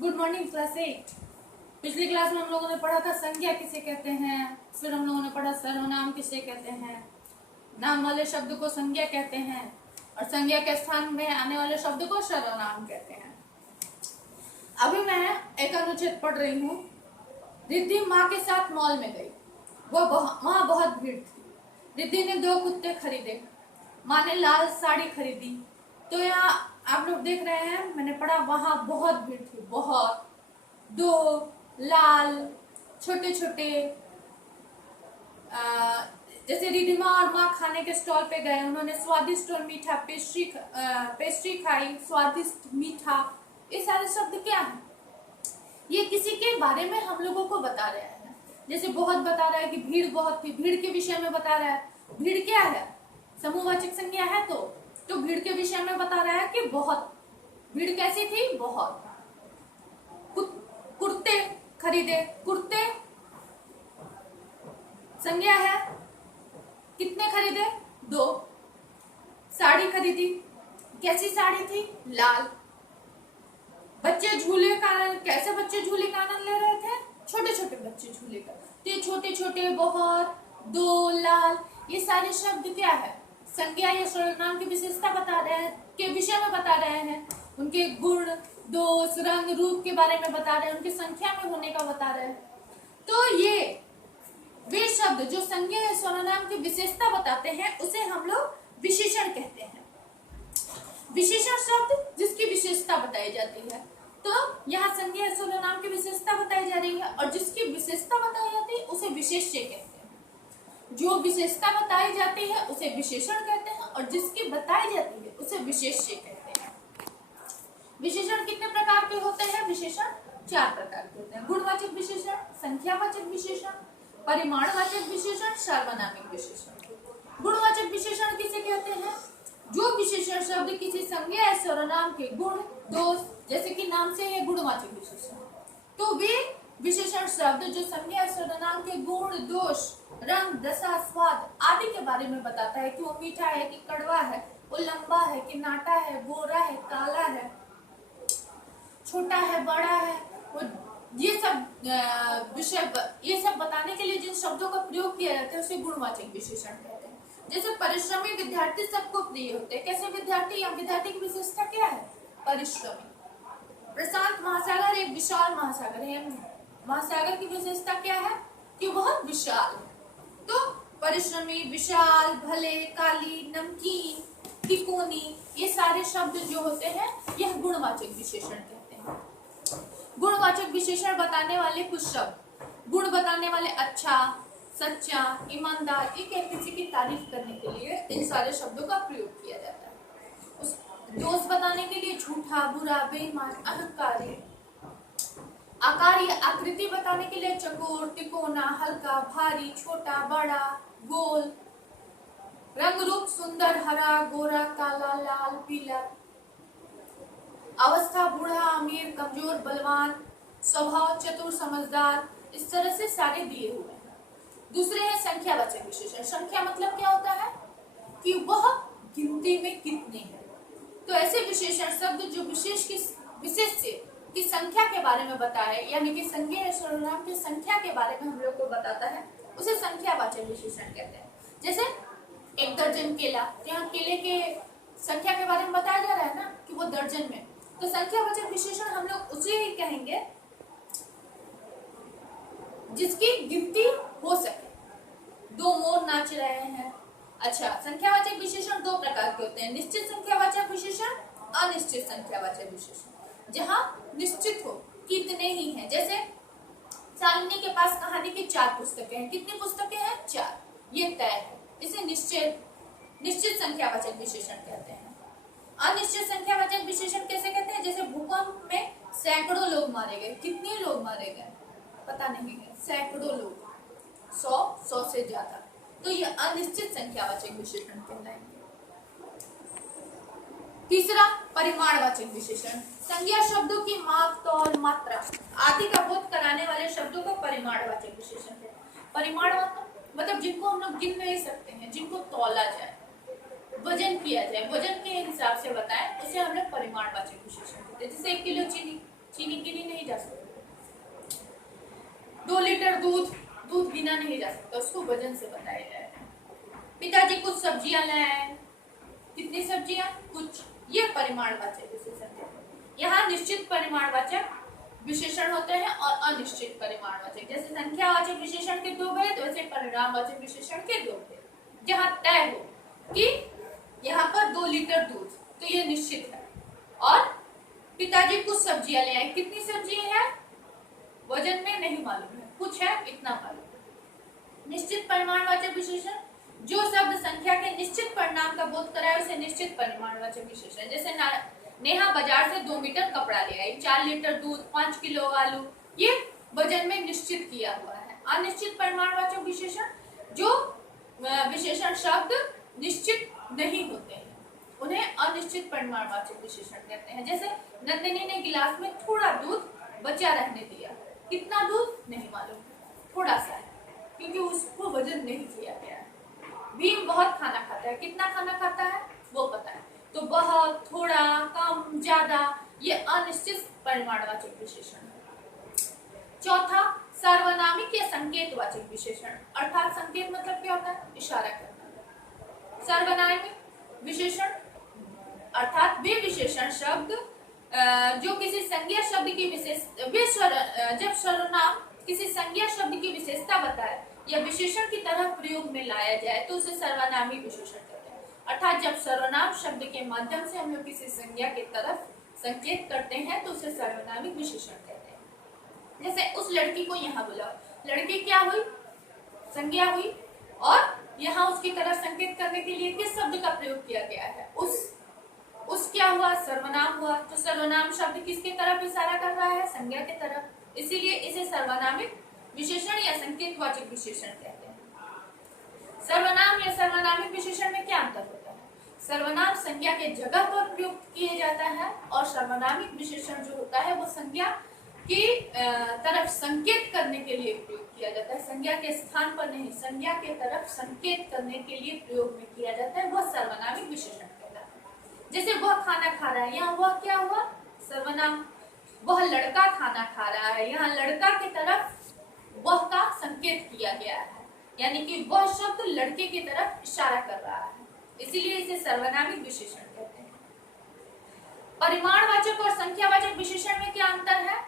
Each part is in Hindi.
Good morning class 8। पिछली क्लास में हम लोगों ने पढ़ा था संज्ञा किसे कहते हैं, फिर हम लोगों ने पढ़ा सर्वनाम किसे कहते हैं, नाम वाले शब्द को संज्ञा कहते हैं और संज्ञा के स्थान में आने वाले शब्द को सर्वनाम कहते हैं। अभी मैं एक अनुच्छेद पढ़ रही हूँ। रिद्धि माँ के साथ मॉल में गई। वहाँ बहुत भीड़ थी। रिद्धि ने 2 कुत्ते खरीदे। माँ ने लाल साड़ी खरीदी। तो यहाँ आप लोग देख रहे हैं, मैंने पढ़ा वहां बहुत भीड़ थी, बहुत। 2 लाल छोटे छोटे जैसे रिधिमा और माँ खाने के स्टॉल पे गए। उन्होंने स्वादिष्ट और मीठा पेस्ट्री खाई। स्वादिष्ट, मीठा, ये सारे शब्द क्या है? ये किसी के बारे में हम लोगों को बता रहे हैं। जैसे बहुत बता रहा है कि भीड़ बहुत थी, भीड़ के विषय में बता रहा है। भीड़ क्या है? समूहवाचक संज्ञा है। तो भीड़ के विषय में बता रहा है कि बहुत भीड़ कैसी थी, बहुत। कुर्ते खरीदे, कुर्ते संज्ञा है। कितने खरीदे? 2। साड़ी खरीदी, कैसी साड़ी थी? लाल। बच्चे झूले का आनंद, कैसे बच्चे झूले का आनंद ले रहे थे? छोटे छोटे बच्चे झूले का। तो छोटे छोटे, बहुत, 2, लाल, ये सारे शब्द क्या है? संज्ञा या सर्वनाम की विशेषता बता रहे हैं, के विषय में बता रहे हैं। उनके गुण, दोष, रंग, रूप के बारे में बता रहे हैं, उनकी संख्या में होने का बता रहे हैं। तो ये वे शब्द जो संज्ञा या सर्वनाम की विशेषता बताते हैं उसे हम लोग विशेषण कहते हैं। विशेषण शब्द जिसकी विशेषता बताई जाती है। तो यहाँ संज्ञा या सर्वनाम की विशेषता बताई जा रही है और जिसकी विशेषता बताई जाती है उसे विशेष्य कहते हैं। जो विशेषता बताई जाती है उसे विशेषण कहते हैं और जिसकी बताई जाती है उसे विशेष्य कहते हैं। विशेषण कितने प्रकार के होते हैं? विशेषण 4 प्रकार के होते हैं। गुणवाचक विशेषण, संख्यावाचक विशेषण, परिमाणवाचक विशेषण, सार्वनामिक विशेषण। गुणवाचक विशेषण किसे कहते हैं? जो विशेषण शब्द किसी संज्ञा या सर्वनाम के गुण, दोष, जैसे कि नाम से है गुणवाचक विशेषण, तो वे विशेषण शब्द जो संज्ञा या सर्वनाम के गुण, दोष, रंग, दशा, स्वाद आदि के बारे में बताता है कि वो मीठा है कि कड़वा है, वो लंबा है कि नाटा है, गोरा है, काला है, छोटा है, बड़ा है, वो ये सब विषय, ये सब बताने के लिए जिन शब्दों का प्रयोग किया जाता है उसे गुणवाचक विशेषण कहते हैं। जैसे परिश्रमी विद्यार्थी सबको प्रिय होते हैं। कैसे विद्यार्थी? या विद्यार्थी की विशेषता क्या है? परिश्रमी। प्रशांत महासागर एक विशाल महासागर है। महासागर की विशेषता क्या है? कि वह विशाल है। तो परिश्रमी, विशाल, भले, काली, नमकीन, तिकोनी, ये सारे शब्द जो होते हैं यह गुणवाचक विशेषण कहते हैं। गुणवाचक विशेषण बताने वाले कुछ शब्द, गुण बताने वाले अच्छा, सच्चा, ईमानदार, किसी की तारीफ करने के लिए इन सारे शब्दों का प्रयोग किया जाता है। उस दोष बताने के लिए झूठा, बुरा, बेईमान, अहंकारी। आकार या आकृति बताने के लिए चकोर, तिकोना, हल्का, भारी, छोटा, बड़ा, गोल। रंग रूप सुंदर, हरा, गोरा, काला, लाल, पीला। अवस्था बूढ़ा, अमीर, कमजोर, बलवान। स्वभाव चतुर, समझदार। इस तरह से सारे दिए हुए हैं। दूसरे है संख्यावाचक विशेषण। संख्या मतलब क्या होता है? कि वह गिनती में कितने हैं। तो ऐसे विशेषण शब्द जो विशेष्य की संख्या के बारे में बताए, यानी कि संज्ञा या सर्वनाम की संख्या के बारे में हम लोग को बताता है, उसे संख्यावाचक विशेषण कहते हैं। जैसे 1 दर्जन केला, यहाँ केले के संख्या के बारे में बताया जा रहा है ना कि वो दर्जन में। तो संख्यावाचक विशेषण हम लोग उसे ही कहेंगे जिसकी गिनती हो सके। 2 मोर नाच रहे हैं। अच्छा, संख्यावाचक विशेषण 2 प्रकार के होते हैं। निश्चित संख्यावाचक विशेषण, अनिश्चित संख्यावाचक विशेषण। जहां निश्चित हो कितने ही हैं। जैसे शालिनी के पास कहानी की 4 पुस्तकें हैं। कितनी पुस्तकें हैं? 4। ये तय है। इसे निश्चित संख्यावाचक विशेषण कहते हैं। अनिश्चित संख्यावाचक विशेषण कैसे कहते हैं? जैसे भूकंप में सैकड़ों लोग मारे गए। कितने लोग मारे गए? पता नहीं है। सैकड़ों लोग, 100 से ज्यादा। तो ये अनिश्चित संख्यावाचक विशेषण कहलाएंगे। तीसरा, परिमाणवाचक विशेषण। संज्ञा शब्दों की माप, तौल, मात्रा आदि का बोध कराने वाले शब्दों को परिमाणवाचक विशेषण कहते हैं। परिमाण मतलब जिनको हम लोग गिन नहीं सकते हैं, जिनको तौला जाए, वजन किया जाए, वजन के हिसाब से बताएं, उसे हम लोग परिमाणवाचक विशेषण कहते हैं। जैसे 1 किलो चीनी, चीनी गिनी नहीं जा सकती। 2 लीटर दूध, दूध गिना नहीं जा सकता, उसको वजन से बताया जाएगा। पिताजी कुछ सब्जियां लाए, कितनी सब्जियां? कुछ। ये परिमाणवाचक विशेषण है। यहाँ निश्चित परिमाणवाचक विशेषण होते हैं और अनिश्चित परिमाणवाचक। जैसे संख्यावाचक विशेषण के 2 भेद, वैसे परिमाणवाचक विशेषण के 2 भेद। जहाँ तय हो कि यहाँ पर 2 लीटर दूध, तो ये निश्चित है। और पिताजी कुछ सब्जियां ले आए, कितनी सब्जियां हैं? वजन में नहीं मालूम है, कुछ है इतना मालूम है। निश्चित परिमाणवाचक विशेषण, जो शब्द संख्या के निश्चित परिणाम का बोध कराए उसे निश्चित परिमाणवाचक विशेषण। जैसे नेहा बाजार से 2 मीटर कपड़ा ले आई, 4 लीटर दूध, 5 किलो आलू, ये वजन में निश्चित किया हुआ है। अनिश्चित परिमाणवाचक विशेषण, जो विशेषण शब्द निश्चित नहीं होते हैं, उन्हें अनिश्चित परिमाणवाचक विशेषण कहते हैं। जैसे नंदिनी ने गिलास में थोड़ा दूध बचा रहने दिया, कितना दूध नहीं मालूम, थोड़ा सा है, क्योंकि उसको वजन नहीं किया गया है। भीम बहुत खाना खाता है, कितना खाना खाता है वो पता है, तो बहुत, थोड़ा, कम, ज्यादा, ये अनिश्चित परिमाणवाचक विशेषण है। चौथा, सार्वनामिक या संकेतवाचक विशेषण, अर्थात संकेत मतलब क्या होता है? इशारा करना। सार्वनामिक विशेषण अर्थात वे विशेषण शब्द जो किसी संज्ञा शब्द की जब सर्वनाम किसी संज्ञा शब्द की विशेषता बताए या विशेषण की तरह प्रयोग में लाया जाए तो उसे सर्वनामिक विशेषण कहते हैं। अर्थात जब सर्वनाम शब्द के माध्यम से हम लोग किसी संज्ञा की तरफ संकेत करते हैं तो उसे सर्वनामिक विशेषण कहते हैं। जैसे उस लड़की को यहाँ बुलाओ, लड़की क्या हुई? संज्ञा हुई, और यहाँ उसकी तरफ संकेत करने के लिए किस शब्द का प्रयोग किया गया है? उस क्या हुआ? सर्वनाम हुआ। तो सर्वनाम शब्द किसके तरफ इशारा कर रहा है? संज्ञा के तरफ, इसीलिए इसे सर्वनामिक विशेषण या संकेतवाचक विशेषण कहते हैं। सर्वनाम या सर्वनामिक विशेषण में क्या अंतर होता है? सर्वनाम संज्ञा के जगह पर प्रयोग किया जाता है और सर्वनामिक विशेषण जो होता है वो संज्ञा की तरफ संकेत करने के लिए प्रयोग किया जाता है। संज्ञा के स्थान पर नहीं, संज्ञा के तरफ संकेत करने के लिए प्रयोग में किया जाता है, वह सर्वनामिक विशेषण कहलाता है। जैसे वह खाना खा रहा है, यहाँ वह क्या हुआ? सर्वनाम। वह लड़का खाना खा रहा है, यहाँ लड़का की तरफ वह का संकेत किया गया है, यानी कि वह शब्द लड़के की तरफ इशारा कर रहा है, इसीलिए इसे सर्वनामिक विशेषण कहते हैं। परिमाणवाचक और संख्यावाचक विशेषण में क्या अंतर है?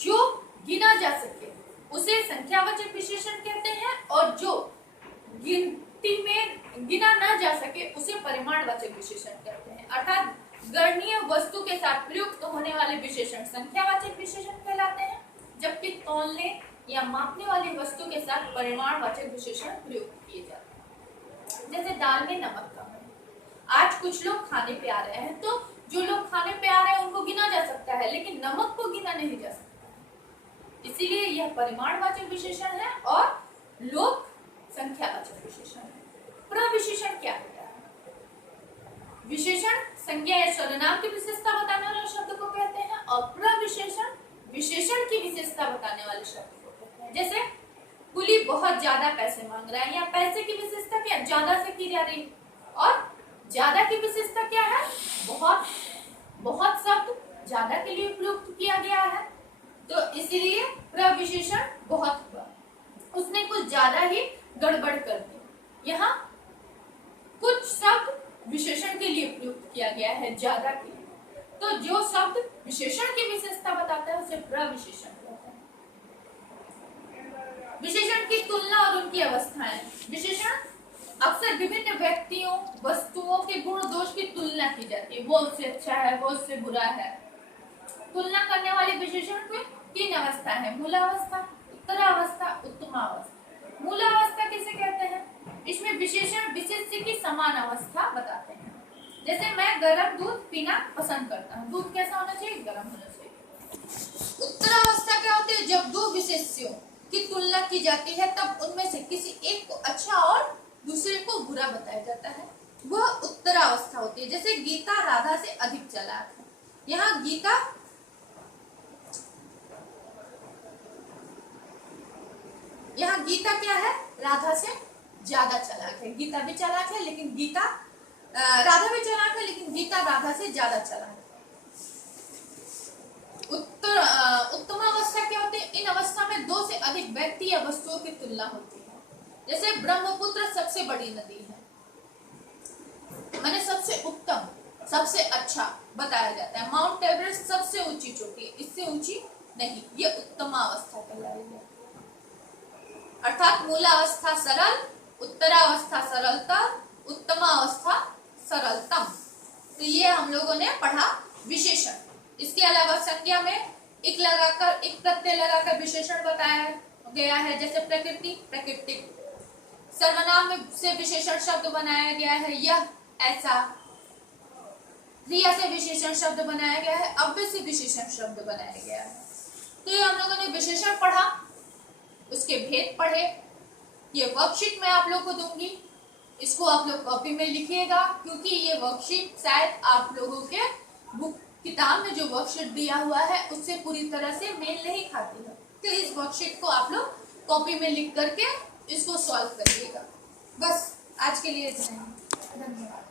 जो गिना जा सके उसे संख्यावाचक विशेषण कहते हैं, और जो गिनती में गिना ना जा सके उसे परिमाणवाचक विशेषण कहते हैं। अर्थात गणनीय वस्तु के साथ प्रयुक्त होने वाले विशेषण संख्यावाचक विशेषण कहलाते हैं, जबकि तौलने या मापने वाली वस्तु के साथ परिमाणवाचक विशेषण प्रयुक्त किए जाते हैं। जैसे दाल में नमक कम है, आज कुछ लोग खाने पे आ रहे हैं, तो जो लोग खाने पे आ रहे हैं उनको गिना जा सकता है, लेकिन नमक को गिना नहीं जा सकता, इसीलिए यह परिमाणवाचक विशेषण है और लोक संख्यावाचक विशेषण है। प्रविशेषण क्या होता है? विशेषण संज्ञा या सर्वनाम की विशेषता बताने वाले शब्द को कहते हैं, और प्रविशेषण विशेषण की विशेषता बताने वाले शब्द को कहते हैं। जैसे कुली बहुत ज्यादा पैसे मांग रहा है, या पैसे की विशेषता क्या? ज्यादा से की जा रही, और ज्यादा की विशेषता क्या है? बहुत। बहुत शब्द ज्यादा के लिए प्रयुक्त किया गया है, तो इसलिए प्रविशेषण बहुत हुआ, उसने कुछ ज्यादा ही गड़बड़ कर दी। यहाँ कुछ शब्द विशेषण के लिए प्रयुक्त किया गया है, ज्यादा के लिए, तो जो शब्द विशेषण की विशेषता बताता है उसे प्रविशेषण कहते हैं। विशेषण की तुलना और उनकी अवस्थाएं। विशेषण अक्सर विभिन्न व्यक्तियों, वस्तुओं के गुण दोष की तुलना की जाती है, वो उससे अच्छा है, वो उससे बुरा है। तुलना करने वाले विशेषण में 3 अवस्था है: मूलावस्था, उत्तरावस्था, उत्तमावस्था। मूलावस्था किसे कहते हैं? इसमें विशेषण विशेष्य की समान अवस्था बताते हैं। जैसे मैं गर्म दूध पीना पसंद करता हूँ, दूध कैसा होना चाहिए? गर्म होना चाहिए। उत्तरावस्था क्या होती है? जब 2 विशेष्यों की तुलना की जाती है तब उनमें से किसी एक को अच्छा और दूसरे को बुरा बताया जाता है, वह उत्तरावस्था होती है। जैसे गीता राधा से अधिक चालाक है, यहाँ गीता क्या है? राधा से ज्यादा चालाक है। गीता भी चालाक है, लेकिन राधा भी चालाक है, लेकिन गीता राधा से ज्यादा चालाक है। अधिक व्यक्ति या वस्तुओं की तुलना होती है। जैसे ब्रह्मपुत्र सबसे बड़ी नदी है, मैंने सबसे उत्तम, सबसे अच्छा बताया जाता है। माउंट एवरेस्ट सबसे ऊंची चोटी है, इससे ऊंची नहीं, ये उत्तमावस्था कहलाएगी। अर्थात मूलावस्था सरल, उत्तरावस्था सरलतर, उत्तमावस्था सरलतम। तो ये हम लोगों ने पढ़ा विशेषण। इसके अलावा संज्ञा में एक लगाकर, एक प्रत्यय लगाकर विशेषण बताया गया है। जैसे प्रकृति, प्राकृतिक। सर्वनाम से विशेषण शब्द बनाया गया है, यह, ऐसा। क्रिया से विशेषण शब्द बनाया गया है, अव्यय से विशेषण शब्द बनाया गया है। तो ये हम लोगों ने विशेषण पढ़ा, उसके भेद पढ़े। ये वर्कशीट मैं आप लोग को दूंगी, इसको आप लोग कॉपी में लिखिएगा, क्योंकि ये वर्कशीट शायद आप लोगों के बुक किताब में जो वर्कशीट दिया हुआ है उससे पूरी तरह से मेल नहीं खाती है। तो इस वर्कशीट को आप लोग कॉपी में लिख करके इसको सॉल्व करिएगा। बस आज के लिए इतना ही, धन्यवाद।